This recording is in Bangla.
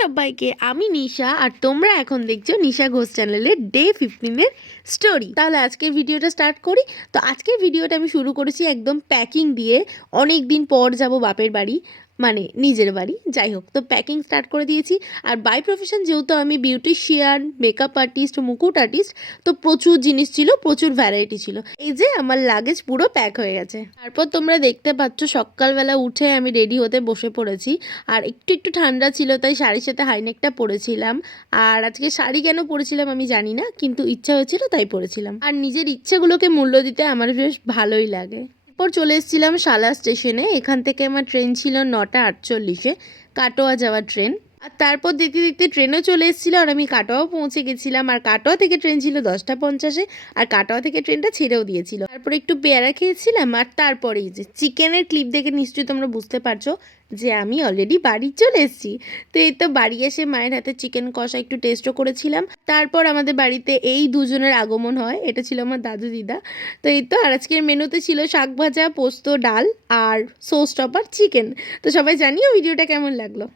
সবাইকে, আমি নিশা আর তোমরা এখন দেখছো নিশা ঘোষ চ্যানেলের ডে 15 স্টোরি। তাহলে আজকের ভিডিওটা স্টার্ট করি। তো আজকের ভিডিওটা আমি শুরু করেছি একদম প্যাকিং দিয়ে। অনেক দিন পর যাব বাপের বাড়ি, মানে নিজের বাড়ি, যাই হোক। তো প্যাকিং স্টার্ট করে দিয়েছি। আর বাই প্রফেশন যেহেতু আমি বিউটিশিয়ান, মেকআপ আর্টিস্ট, মুকুট আর্টিস্ট, তো প্রচুর জিনিস ছিল, প্রচুর ভ্যারাইটি ছিল। এই যে আমার লাগেজ পুরো প্যাক হয়ে গেছে। তারপর তোমরা দেখতে পাচ্ছ সকালবেলা উঠে আমি রেডি হতে বসে পড়েছি। আর একটু একটু ঠান্ডা ছিল তাই শাড়ির সাথে হাইনেকটা পরেছিলাম। আর আজকে শাড়ি কেন পরেছিলাম আমি জানি না, কিন্তু ইচ্ছা হয়েছিল তাই পরেছিলাম। আর নিজের ইচ্ছেগুলোকে মূল্য দিতে আমার বেশ ভালোই লাগে। এরপর চলে এসেছিলাম শালা স্টেশনে। এখান থেকে আমার ট্রেন ছিল 9:48-এ, কাটোয়া যাওয়ার ট্রেন। আর তারপর দেখতে দেখতে ট্রেনও চলে এসেছিলো আর আমি কাটোয়াও পৌঁছে গেছিলাম। আর কাটোয়া থেকে ট্রেন ছিল 10:50-এ, আর কাটোয়া থেকে ট্রেনটা ছেড়েও দিয়েছিল। তারপর একটু পেয়ারা খেয়েছিলাম। আর তারপরেই যে চিকেনের ক্লিপ দেখে নিশ্চয়ই তোমরা বুঝতে পারছো যে আমি অলরেডি বাড়ি চলে এসেছি। তো এই তো বাড়ি এসে মায়ের হাতে চিকেন কষা একটু টেস্টও করেছিলাম। তারপর আমাদের বাড়িতে এই দুজনের আগমন হয়। এটা ছিল আমার দাদু দিদা। তো এই তো, আর আজকের মেনুতে ছিল শাক ভাজা, পোস্ত, ডাল আর সোস টপার চিকেন। তো সবাই জানিও ভিডিওটা কেমন লাগলো।